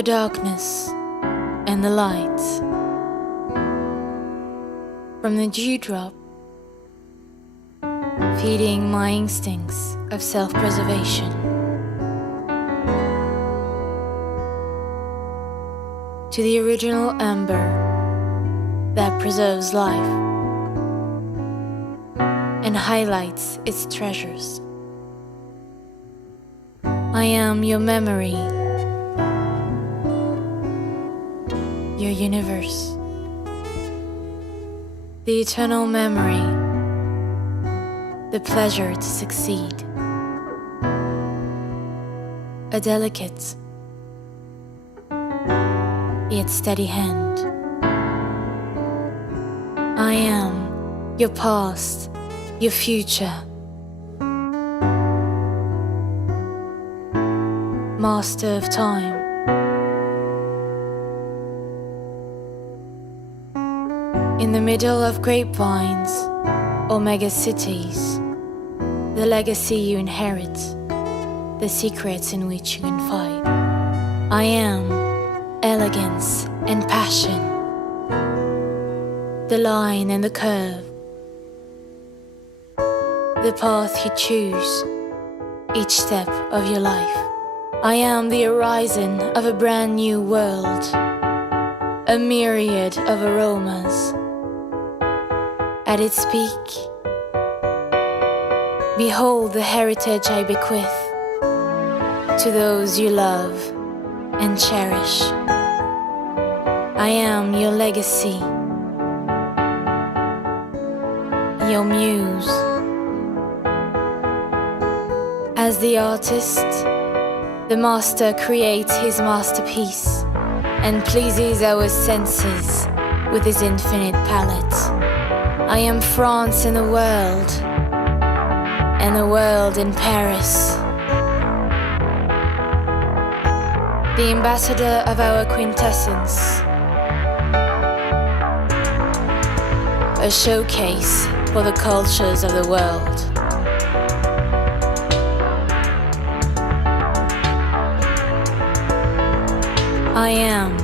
the darkness and the light, from the dewdrop, feeding my instincts of self-preservation, to the original amber that preserves life and highlights its treasures. I am your memory, your universe, the eternal memory, the pleasure to succeed, a delicate yet steady hand. I am your past, your future, master of time. In the middle of grapevines or mega cities, the legacy you inherit, the secrets in which you confide. I am elegance and passion, the line and the curve, the path you choose each step of your life. I am the horizon of a brand new world, a myriad of aromas. At its peak, behold the heritage I bequeath to those you love and cherish. I am your legacy, your muse. As the artist, the master creates his masterpiece and pleases our senses with his infinite palette. I am France in the world, and the world in Paris. The ambassador of our quintessence, a showcase for the cultures of the world. I am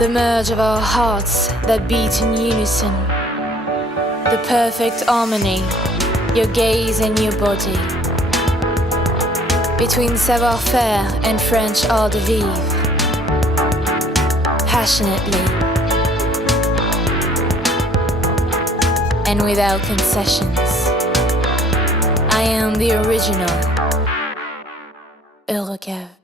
the merge of our hearts that beat in unison, the perfect harmony, your gaze and your body, between savoir-faire and French art de vivre, passionately and without concessions. I am the original EuroCave.